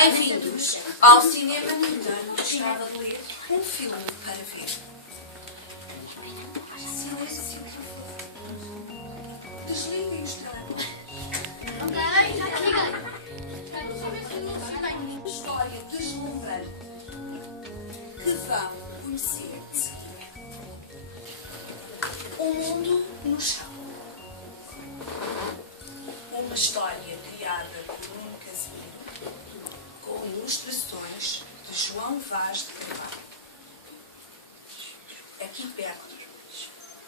Bem-vindos ao cinema mundano. Gostava de ler um filme para ver. Silêncio, por favor. Desliguem os telemóveis. Uma história deslumbrante que vão conhecer de seguida. O mundo no chão. Uma história criada por Nuno Casimiro, com ilustrações de João Vaz de Carvalho. Aqui perto,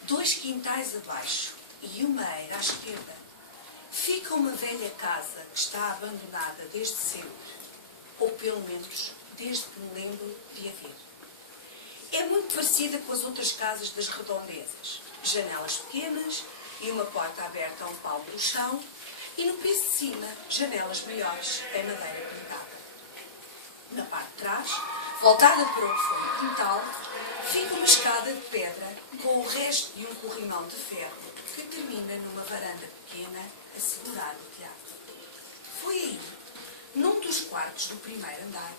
2 quintais abaixo e uma eira à esquerda, fica uma velha casa que está abandonada desde sempre, ou pelo menos desde que me lembro de a ver. É muito parecida com as outras casas das redondezas, janelas pequenas e uma porta aberta a um palmo no chão, e no piso de cima, janelas maiores em madeira pintada. Na parte de trás, voltada para o que foi o quintal, fica uma escada de pedra com o resto de um corrimão de ferro que termina numa varanda pequena a segurar o telhado. Foi aí, num dos quartos do primeiro andar,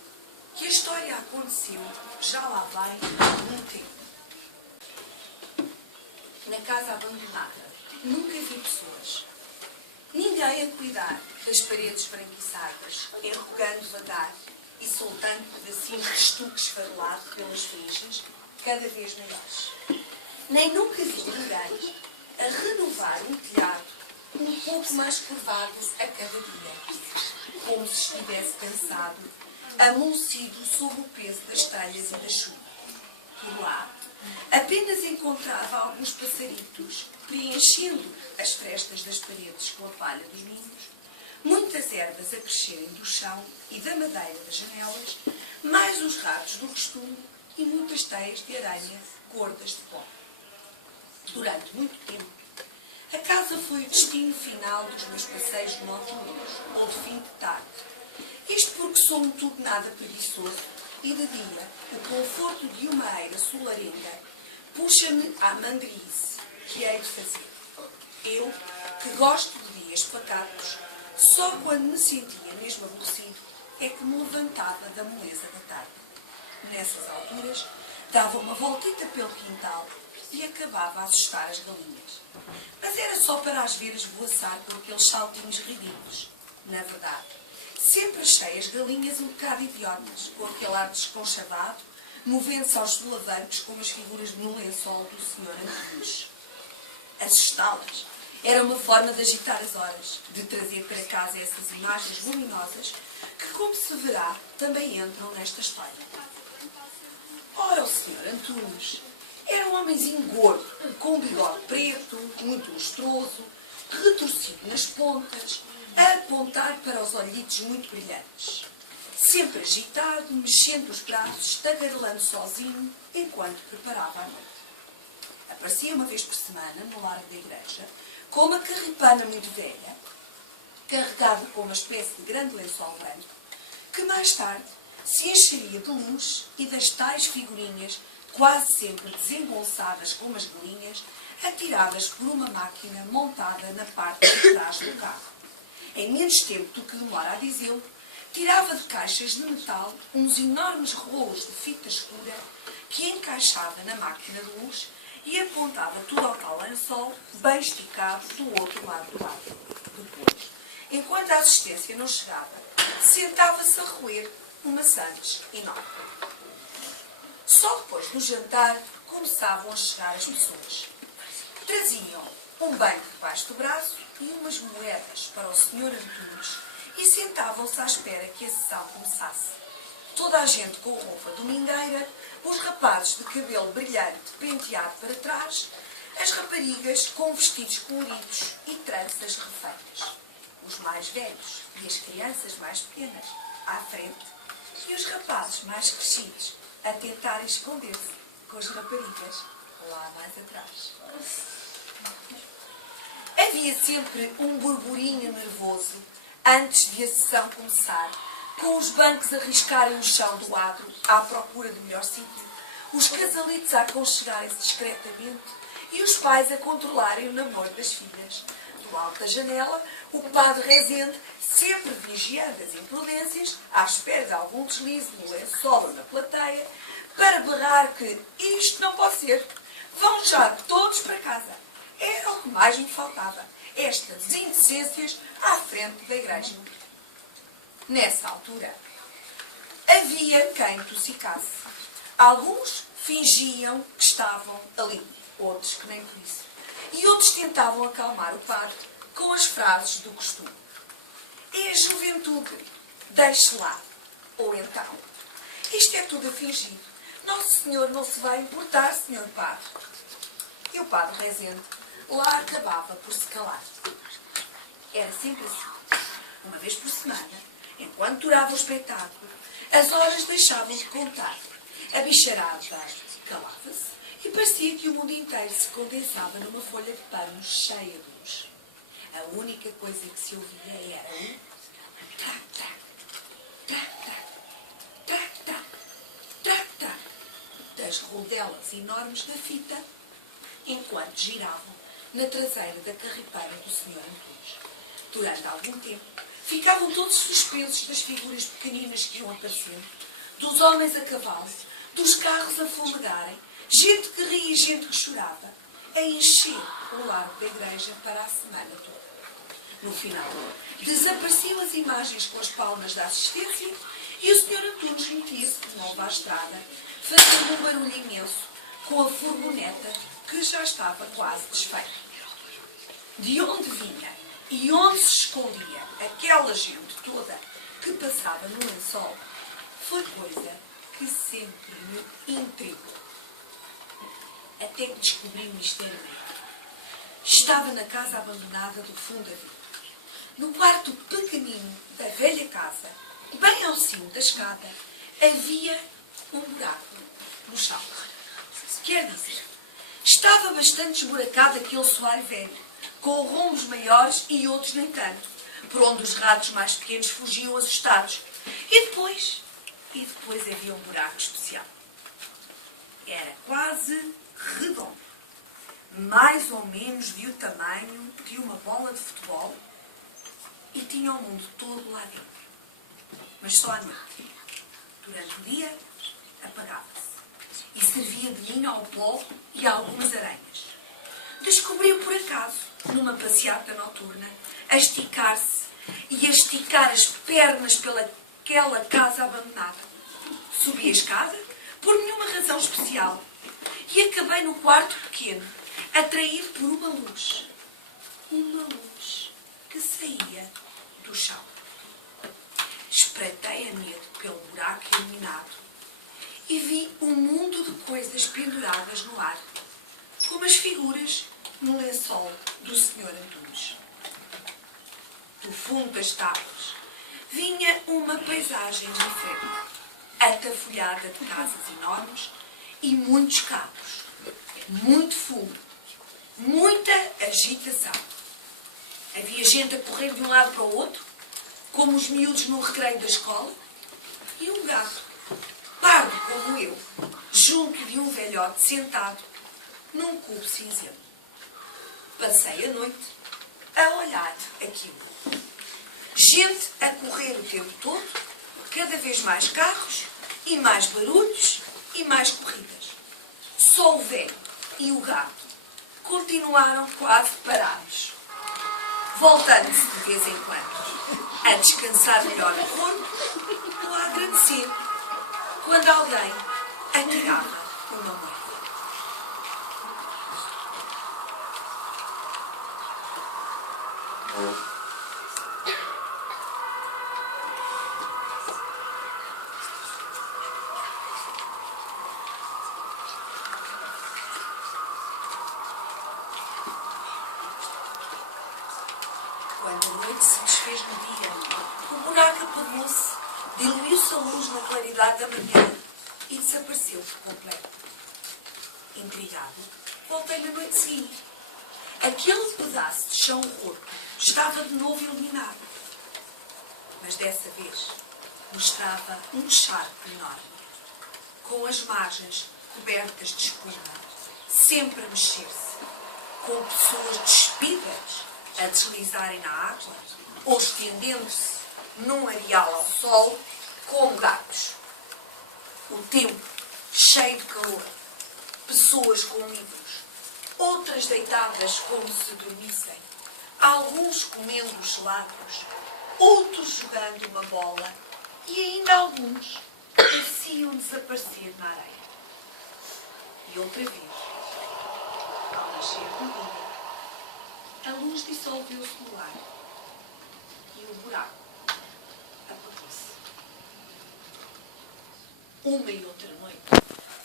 que a história aconteceu, já lá vai algum tempo. Na casa abandonada, nunca vi pessoas. Ninguém a cuidar das paredes esbranquiçadas, enrugando devagar e soltando pedacinhos de estuque esfarelado pelas freixas, cada vez maiores. Nem nunca vi ninguém a renovar um telhado um pouco mais curvado a cada dia, como se estivesse cansado, amolecido sob o peso das telhas e da chuva. Por lá, apenas encontrava alguns passaritos preenchendo as frestas das paredes com a palha dos ninhos, muitas ervas a crescerem do chão e da madeira das janelas, mais os ratos do costume e muitas teias de aranha gordas de pó. Durante muito tempo, a casa foi o destino final dos meus passeios noturnos ou de fim de tarde. Isto porque sou um tudo nada preguiçoso e de dia o conforto de uma eira solarenga puxa-me à mandrice que hei de fazer. Eu, que gosto de dias pacatos, só quando me sentia mesmo aborrecido é que me levantava da moleza da tarde. Nessas alturas, dava uma voltita pelo quintal e acabava a assustar as galinhas. Mas era só para as ver esvoaçar com aqueles saltinhos ridículos. Na verdade, sempre achei as galinhas um bocado idiotas, com aquele ar desconchavado, movendo-se aos solavancos como as figuras no lençol do Sr. Antunes. Assustá-las era uma forma de agitar as horas, de trazer para casa essas imagens luminosas que, como se verá, também entram nesta história. Ora, o Sr. Antunes era um homenzinho gordo, com um bigode preto, muito lustroso, retorcido nas pontas, a apontar para os olhitos muito brilhantes. Sempre agitado, mexendo os braços, tagarelando sozinho, enquanto preparava a noite. Aparecia uma vez por semana, no largo da igreja, com uma carripana muito velha, carregada com uma espécie de grande lençol branco, que mais tarde se encheria de luz e das tais figurinhas, quase sempre desengonçadas como as galinhas, atiradas por uma máquina montada na parte de trás do carro. Em menos tempo do que demora a dizê-lo, tirava de caixas de metal uns enormes rolos de fita escura que encaixava na máquina de luz e apontava tudo ao tal lençol, bem esticado do outro lado do lado. Depois, enquanto a assistência não chegava, sentava-se a roer uma sandes enorme. Só depois do jantar começavam a chegar as pessoas. Traziam um banco debaixo do braço e umas moedas para o Sr. Antunes e sentavam-se à espera que a sessão começasse. Toda a gente com roupa domingueira, os rapazes de cabelo brilhante penteado para trás, as raparigas com vestidos coloridos e tranças refeitas, os mais velhos e as crianças mais pequenas à frente e os rapazes mais crescidos a tentarem esconder-se com as raparigas lá mais atrás. Havia sempre um burburinho nervoso antes de a sessão começar, com os bancos a riscarem o chão do adro à procura do melhor sítio, os casalitos a aconchegarem-se discretamente e os pais a controlarem o namoro das filhas. Do alto da janela, o padre Rezende sempre vigiando as imprudências, à espera de algum deslize no lençol ou na plateia, para berrar que isto não pode ser. Vão já todos para casa. Era o que mais me faltava. Estas indecências à frente da igreja. Nessa altura, havia quem tossicasse. Alguns fingiam que estavam ali, outros que nem por isso. E outros tentavam acalmar o padre com as frases do costume. É a juventude, deixe lá. Ou então, isto é tudo a fingir. Nosso Senhor não se vai importar, Senhor Padre. E o Padre Rezende lá acabava por se calar. Era sempre assim. Uma vez por semana, enquanto durava o espetáculo, as horas deixavam de contar. A bicharada calava-se e parecia que o mundo inteiro se condensava numa folha de pano cheia de luz. A única coisa que se ouvia era um trac-trac, trac-trac, trac-trac, trac-trac das rodelas enormes da fita, enquanto giravam na traseira da carripeira do Sr. Antunes. Durante algum tempo, ficavam todos suspensos das figuras pequeninas que iam aparecendo, dos homens a cavalo, dos carros a fumegarem, gente que ria e gente que chorava, a encher o largo da igreja para a semana toda. No final, desapareciam as imagens com as palmas da assistência e o Sr. Antunes metia-se de novo à estrada, fazendo um barulho imenso com a furgoneta que já estava quase desfeita. De onde vinha e onde se escondia aquela gente toda que passava no lençol foi coisa que sempre me intrigou. Até que descobri o mistério maior. Estava na casa abandonada do fundo da vila. No quarto pequenino da velha casa, bem ao cimo da escada, havia um buraco no chão. Quer dizer, estava bastante esburacado aquele soalho velho, com rombos maiores e outros nem tanto, por onde os ratos mais pequenos fugiam assustados. E depois havia um buraco especial. Era quase redondo, mais ou menos do tamanho de uma bola de futebol, e tinha o mundo todo lá dentro. Mas só à noite. Durante o dia, apagava-se. E servia de ninho ao pó e a algumas aranhas. Descobriu por acaso, numa passeata noturna, a esticar-se e a esticar as pernas pelaquela casa abandonada. Subi a escada, por nenhuma razão especial, e acabei no quarto pequeno, atraído por uma luz. Uma luz que saía do chão. Espreitei a medo pelo buraco iluminado e vi um mundo de coisas penduradas no ar, como as figuras no lençol do Sr. Antunes. Do fundo das tábuas vinha uma paisagem diferente, atafolhada de casas enormes e muitos carros, muito fumo, muita agitação. Havia gente a correr de um lado para o outro, como os miúdos no recreio da escola, e um gato, pardo como eu, junto de um velhote sentado num cubo cinzento. Passei a noite a olhar aquilo. Gente a correr o tempo todo, cada vez mais carros, e mais barulhos, e mais corridas. Só o velho e o gato continuaram quase parados, voltando-se de vez em quando, a descansar melhor o corpo ou a agradecer quando alguém atirava uma moeda. Quando a noite se desfez no dia, o buraco apagou-se, diluiu-se a luz na claridade da manhã e desapareceu por completo. Intrigado, voltei na noite seguinte. Aquele pedaço de chão roto estava de novo iluminado, mas dessa vez mostrava um charco enorme, com as margens cobertas de espuma, sempre a mexer-se, com pessoas despidas a deslizarem na água ou estendendo-se num areal ao sol, como gatos. O tempo cheio de calor, pessoas com livros, outras deitadas como se dormissem, alguns comendo gelados, outros jogando uma bola e ainda alguns pareciam desaparecer na areia. E outra vez, ao nascer do dia, a luz dissolveu-se no ar e o buraco apagou-se. Uma e outra noite,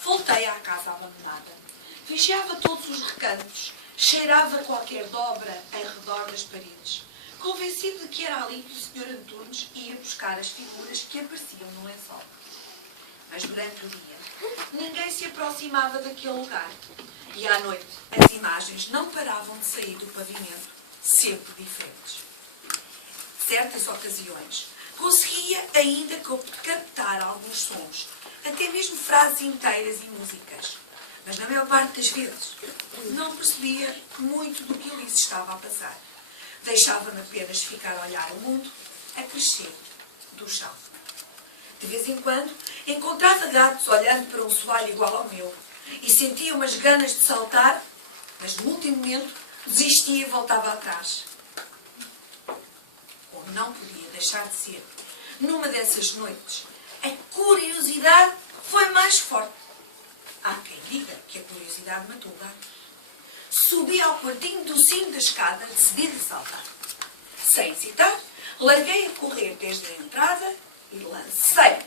voltei à casa abandonada. Vigiava todos os recantos, cheirava qualquer dobra em redor das paredes, convencido de que era ali que o Sr. Antunes ia buscar as figuras que apareciam no lençol. Mas durante o dia, ninguém se aproximava daquele lugar. E à noite, as imagens não paravam de sair do pavimento, sempre diferentes. Certas ocasiões, conseguia ainda captar alguns sons, até mesmo frases inteiras e músicas. Mas na maior parte das vezes, não percebia muito do que ali se estava a passar. Deixava-me apenas ficar a olhar o mundo a crescer do chão. De vez em quando, encontrava gatos olhando para um soalho igual ao meu e sentia umas ganas de saltar, mas no último momento desistia e voltava atrás. Como não podia deixar de ser, numa dessas noites, a curiosidade foi mais forte. Há quem diga que a curiosidade matou o gato. Subi ao quartinho do cimo da escada, decidido a saltar. Sem hesitar, larguei a correr desde a entrada e lancei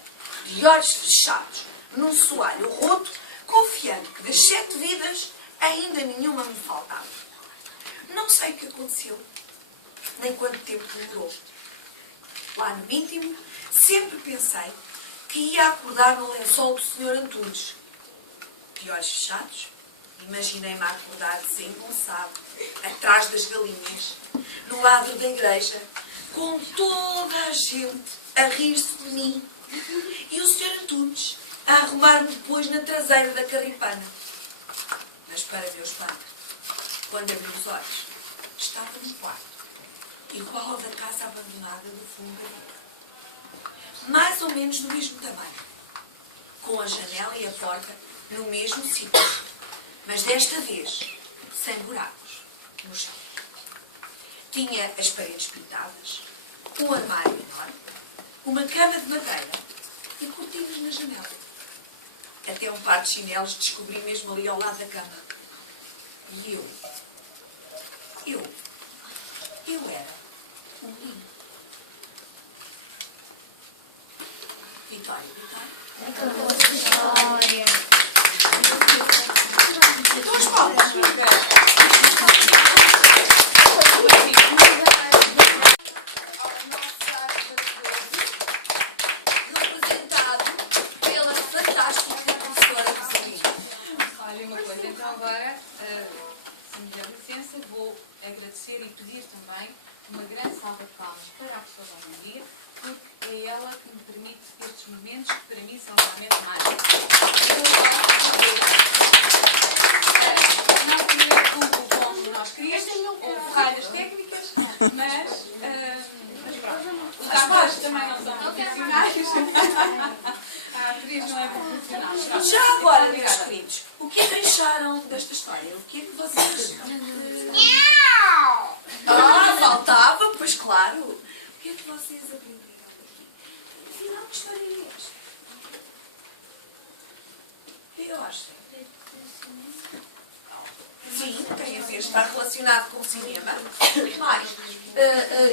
de olhos fechados num soalho roto, confiando que das 7 vidas ainda nenhuma me faltava. Não sei o que aconteceu, nem quanto tempo demorou. Lá no íntimo, sempre pensei que ia acordar no lençol do Sr. Antunes. De olhos fechados, imaginei-me acordar desengonçado, atrás das galinhas, no lado da igreja, com toda a gente a rir-se de mim e o Sr. Antunes a arrumar-me depois na traseira da carripana. Mas para meu espanto, quando abri os olhos, estava no quarto, igual ao da casa abandonada do fundo da vida. Mais ou menos do mesmo tamanho, com a janela e a porta no mesmo sítio, mas desta vez sem buracos no chão. Tinha as paredes pintadas, um armário enorme, uma cama de madeira e cortinas na janela. Até um par de chinelos descobri mesmo ali ao lado da cama. E eu era um menino. Vitória. Então as palmas. Representado pela fantástica professora Rosalina. Olha uma coisa, então agora, se me der licença, vou agradecer e pedir também uma grande salva de palmas para a professora Rosalina, porque é ela que me permite estes momentos que para mim são realmente mágicos. Não fui eu como nós queríamos, houve falhas técnicas, mas pronto. Os atores também não são profissionais. A atriz não é profissional. Já agora, meus queridos, o que é que acharam desta história? O que é que vocês... faltava, pois claro. O que é que vocês aprenderam aqui? Afinal, que história é esta? Eu acho. Sim, tem a ver, está relacionado com o cinema. Mais,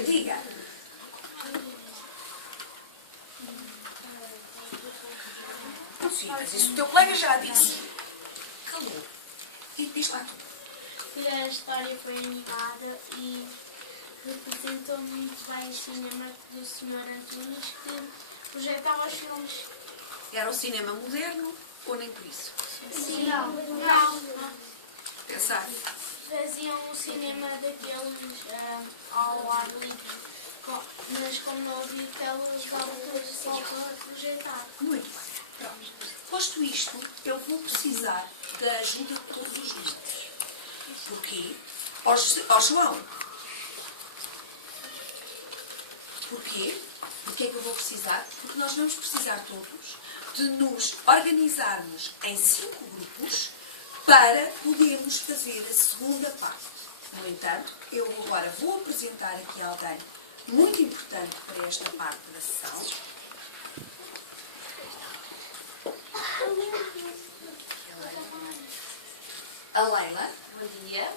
diga. Sim, mas isso o teu colega já disse. Calor. E diz lá tu. A história foi animada e representou muito bem o cinema do Sr. Antunes, que projetava os filmes. Era o cinema moderno ou nem por isso? Sim, não. Pensar. Faziam um cinema daqueles ao ar livre, mas como não havia tela, usava coisas só para projetar. Muito bem. Pronto. Posto isto, eu vou precisar da ajuda de todos os miúdos. Porquê? Ó João. Porquê? Porquê é que eu vou precisar? Porque nós vamos precisar todos de nos organizarmos em 5 grupos para podermos fazer a segunda parte. No entanto, eu agora vou apresentar aqui alguém muito importante para esta parte da sessão. A Leila.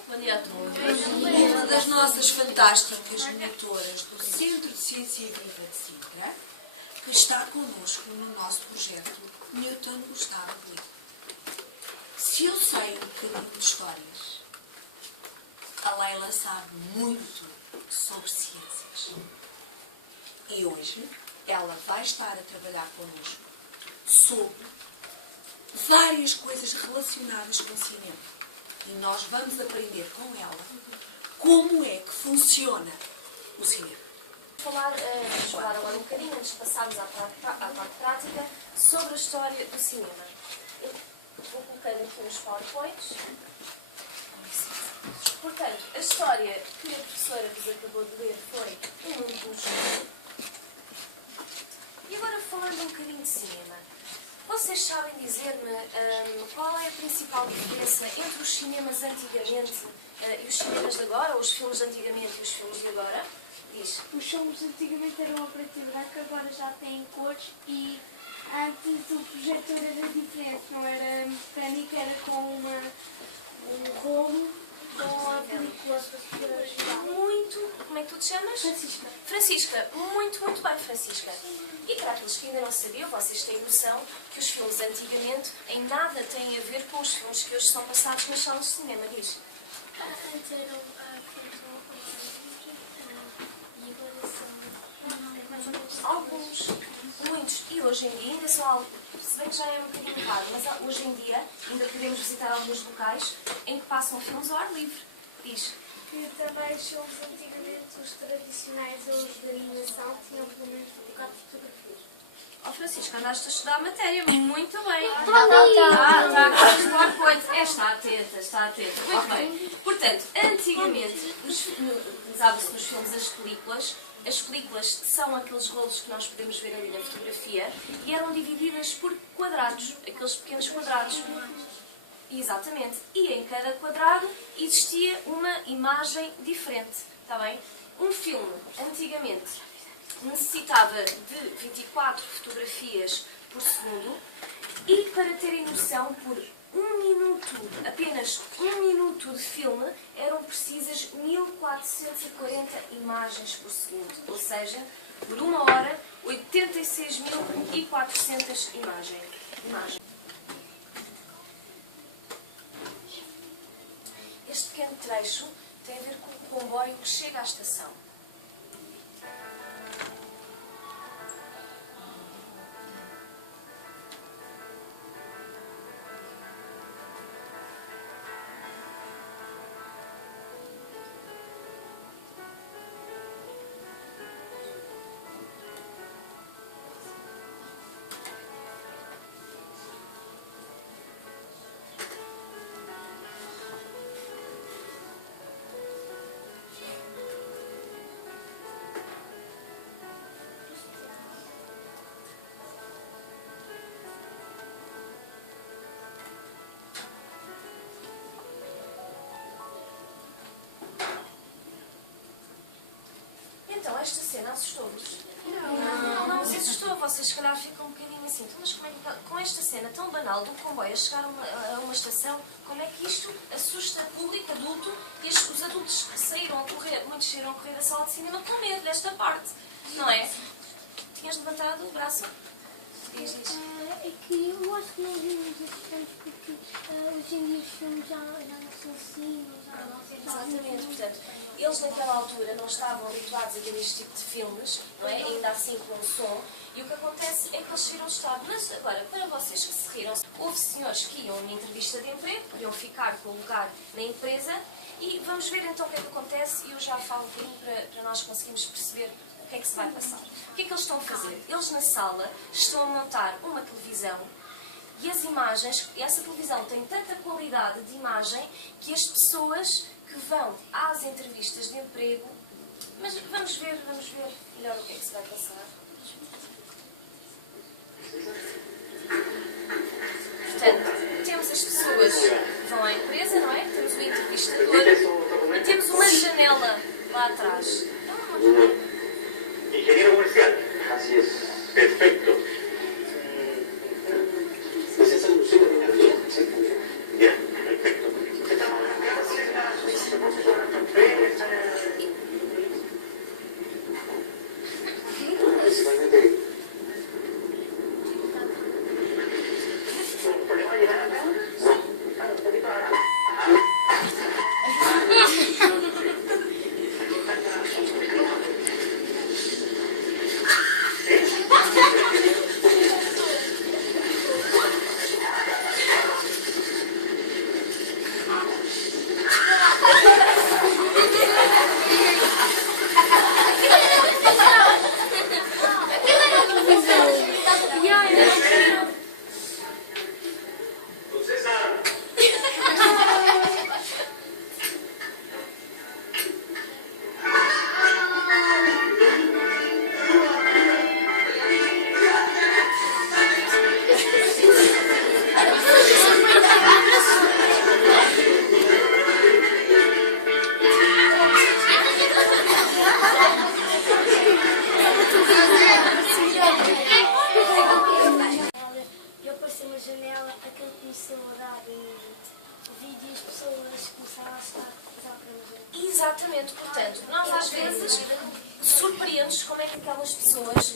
Bom dia a todos. Uma das nossas fantásticas monitoras do Centro de Ciência Viva de Sintra, que está connosco no nosso projeto Newton Gustavo Coelho. Se eu sei um bocadinho de histórias, a Leila sabe muito sobre ciências. E hoje ela vai estar a trabalhar connosco sobre várias coisas relacionadas com o cinema. E nós vamos aprender com ela como é que funciona o cinema. Vamos falar agora um bocadinho, antes de passarmos à parte prática, sobre a história do cinema. Eu vou colocando aqui uns PowerPoints. Portanto, a história que a professora vos acabou de ler foi um mundo no escuro. E agora falando um bocadinho de cinema. Vocês sabem dizer-me qual é a principal diferença entre os cinemas antigamente e os cinemas de agora, ou os filmes de antigamente e os filmes de agora? Diz. Os filmes antigamente eram a preto e branco, agora já têm cores e antes o projetor era diferente, não era mecânico, era com um rolo com a película para jogar. Muito. Como é que tu te chamas? Francisca. Francisca. Muito bem, Francisca. E para aqueles que ainda não sabiam, vocês têm noção que os filmes antigamente em nada têm a ver com os filmes que hoje são passados nas salas de cinema, diz? Antes eram Alguns, muitos, e hoje em dia ainda são alguns, se bem que já é um bocadinho raro, mas hoje em dia ainda podemos visitar alguns locais em que passam filmes ao ar livre. Diz. E também os filmes antigamente, os tradicionais ou os de animação, tinham pelo menos 24 fotografias. Oh Francisco, andaste a estudar a matéria, muito bem. Está atenta. Muito bem. Portanto, antigamente, usava-se nos filmes as películas. As películas são aqueles rolos que nós podemos ver ali na fotografia e eram divididas por quadrados, aqueles pequenos quadrados. Exatamente. E em cada quadrado existia uma imagem diferente. Está bem? Um filme, antigamente, necessitava de 24 fotografias por segundo e, para terem noção, por apenas um minuto de filme, eram precisas 1440 imagens por segundo. Ou seja, por uma hora, 86.400 imagens. Este pequeno trecho tem a ver com o comboio que chega à estação. Então, esta cena assustou-vos? Não se assustou. Vocês, se calhar, ficam um bocadinho assim. Então, mas como é que, com esta cena tão banal do comboio a chegar a uma estação, como é que isto assusta público, adulto, e os adultos que saíram a correr, muitos saíram a correr da sala de cinema com medo desta parte, não é? Tinhas levantado o braço? Diz. É que eu acho que não vimos esses filmes porque hoje em dia os filmes já não são assim, Exatamente, portanto, eles naquela altura não estavam habituados a ver este tipo de filmes, não é? Ainda assim com o som, e o que acontece é que eles saíram de estado. Mas agora, para vocês que se riram, houve senhores que iam numa entrevista de emprego, queriam ficar com o lugar na empresa, e vamos ver então o que é que acontece, e eu já falo um bocadinho para nós conseguirmos perceber o que é que se vai passar. O que é que eles estão a fazer? Eles na sala estão a montar uma televisão e as imagens, essa televisão tem tanta qualidade de imagem que as pessoas que vão às entrevistas de emprego Mas vamos ver melhor o que é que se vai passar. Portanto, temos as pessoas que vão à empresa, não é? Temos o entrevistador e temos uma janela lá atrás. Ingeniero comercial. Así es. Perfecto. ¿Es esa ilusión de minería? Sí. Ya, perfecto. Principalmente. ¿Problema llegar a nada? E apareceu uma janela, aquele começou a dar vídeo e as pessoas começaram a estar para uma janela. Exatamente, portanto, nós às vezes surpreendemos como é que aquelas pessoas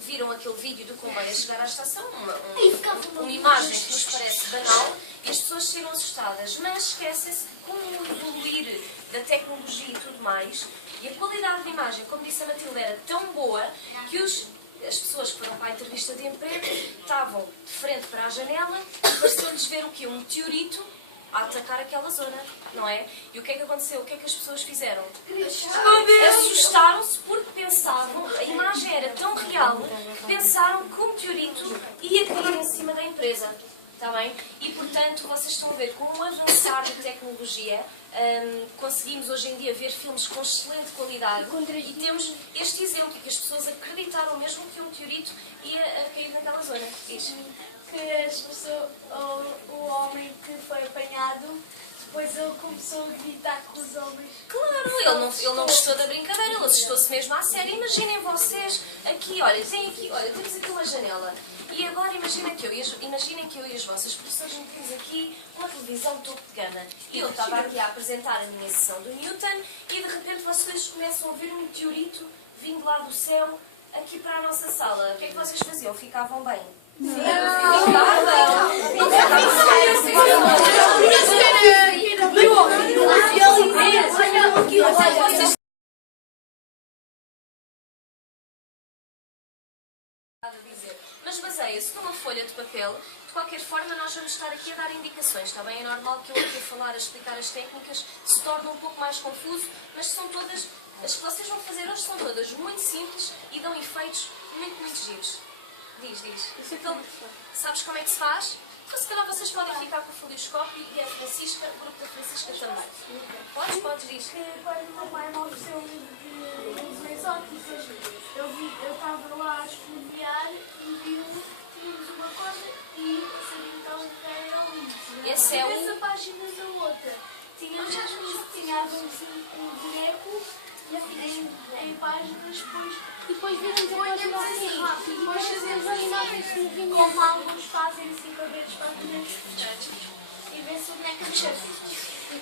viram aquele vídeo do comboio a chegar à estação, uma imagem que nos parece banal, e as pessoas saíram assustadas, mas esquecem-se que com o evoluir da tecnologia e tudo mais, e a qualidade de imagem, como disse a Matilde, era tão boa que as pessoas que foram para a entrevista de emprego estavam de frente para a janela e pareceu-lhes ver o quê? Um meteorito a atacar aquela zona, não é? E o que é que aconteceu? O que é que as pessoas fizeram? Assustaram-se porque pensavam, a imagem era tão real, que pensaram que o meteorito ia cair em cima da empresa. Está bem? E, portanto, vocês estão a ver com o avançar da tecnologia, conseguimos hoje em dia ver filmes com excelente qualidade e temos este exemplo que as pessoas acreditaram mesmo que o meteorito ia cair naquela zona. Diz. Que as pessoas, o homem que foi apanhado, depois ele começou a gritar com os homens. Claro, ele não gostou da brincadeira, ele assustou-se mesmo à sério. Imaginem vocês aqui, olha, temos aqui uma janela. E agora imaginem que eu e as vossas professoras temos aqui uma televisão topo de gama. E eu estava aqui a apresentar a minha sessão do Newton e de repente vocês começam a ver um meteorito vindo lá do céu aqui para a nossa sala. O que é que vocês faziam? Ficavam bem? Não ficavam. Mas baseia-se numa folha de papel. De qualquer forma, nós vamos estar aqui a dar indicações, está bem? É normal que eu aqui a falar, a explicar as técnicas, se torne um pouco mais confuso, mas são todas, as que vocês vão fazer hoje são todas muito simples e dão efeitos muito giros. Diz. Então, sabes como é que se faz? Então, se calhar vocês podem ficar com o folioscópio e a Francisca, o grupo da Francisca também. Podes, diz. Que quando o meu pai me ofereceu um livro de exóticas, eu estava lá a esfoliar e tínhamos uma coisa e sabia que era um livro. Esse é Essa página da outra. Tinha um boneco em páginas, depois vimos assim rápido. Depois fazemos assim como alguns fazem assim para ver os páginas e ver se o boneco mexer.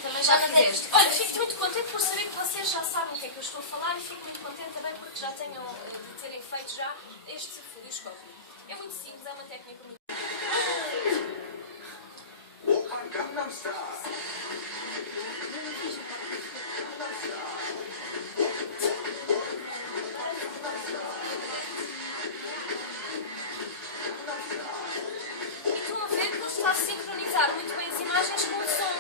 Também já fizeste. Olha, fico muito contente por saber que vocês já sabem o que é que eu estou a falar e fico muito contente também porque já tenham de terem feito já este folioscópio. É muito simples, é uma técnica muito... Opa, Gangnam Style. E estão a ver que ele está a sincronizar muito bem as imagens com o som.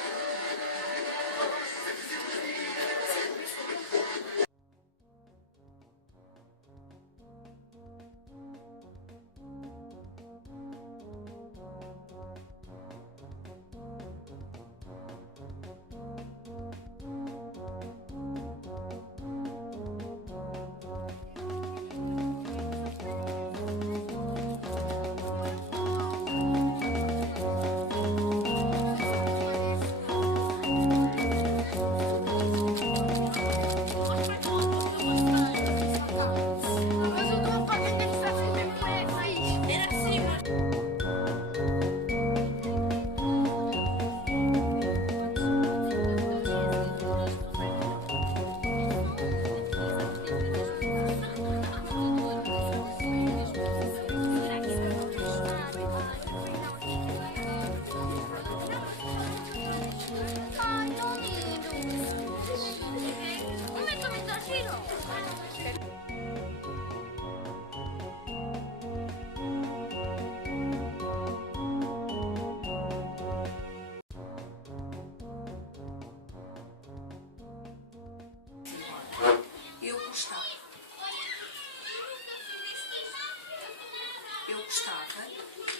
eu gostava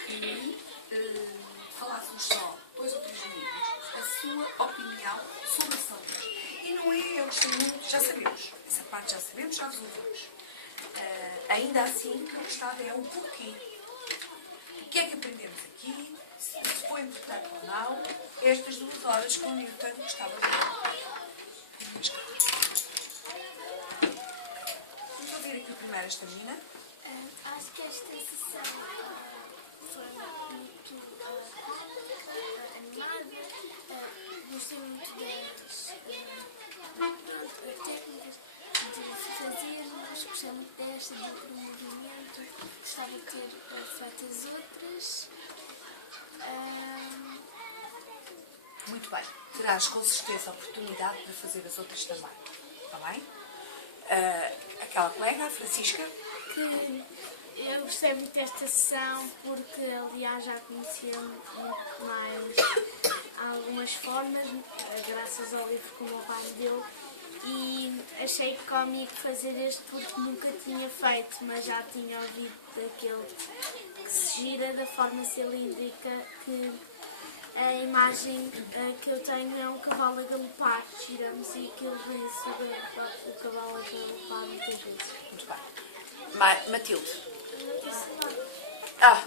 que falássemos só, 2 ou 3 minutos, a sua opinião sobre saúde. E não é eles, já sabemos. Essa parte já sabemos, já resolvemos. Ainda assim, eu gostava é o porquê. O que é que aprendemos aqui? Se foi importante ou não, estas 2 horas que o Newton gostava de ver. Vamos ouvir aqui primeiro esta menina. Acho que esta sessão foi muito animada. Gostei muito das técnicas de fazermos. Gostei muito desta, do movimento. Gostava de ter feito as outras. Muito bem. Terás com certeza a oportunidade de fazer as outras também. Está bem? Aquela colega, a Francisca. Que eu gostei muito desta sessão porque, aliás, já conhecia muito mais algumas formas, graças ao livro como o pai me deu, e achei cómico fazer este porque nunca tinha feito, mas já tinha ouvido daquele que se gira da forma se ele indica que a imagem que eu tenho é um cavalo a galopar, giramos e aquilo vem sobre o cavalo a galopar muitas vezes. Muito bem. Matilde. Ah!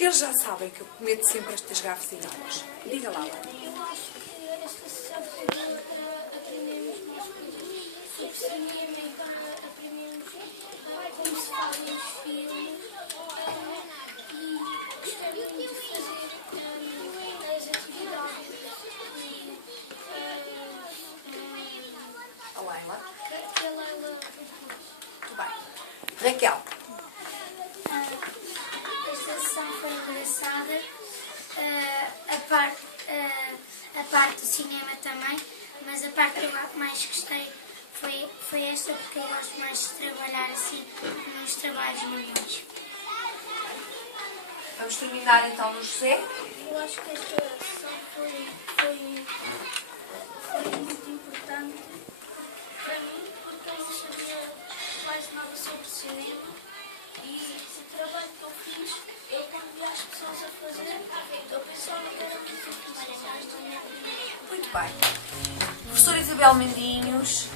Eles já sabem que eu meto sempre estas garfas enormes. Diga lá. Eu acho que esta sessão foi boa para aprendermos mais coisas sobre cinema e para aprendermos como se fazem os filmes. E gostei muito de fazer as atividades A Laila. que a Laila propôs. Muito bem. Raquel. Esta sessão foi engraçada. A parte do cinema também, mas a parte que eu mais gostei foi esta, porque eu gosto mais de trabalhar assim nos trabalhos manuais. Vamos terminar então no José. Eu acho que esta sessão foi muito importante para mim, porque eu não sabia quase nada sobre cinema e o trabalho que eu fiz, eu quando vi as pessoas a fazer, eu pensava que era muito difícil, mas não é. Muito bem. Professora Isabel Mendinhos,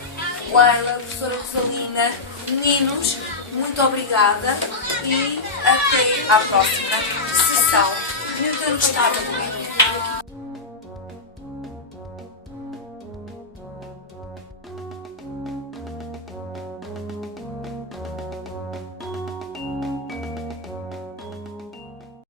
Laila, professora Rosalina, meninos, muito obrigada e até à próxima sessão. Eu tenho gostado muito.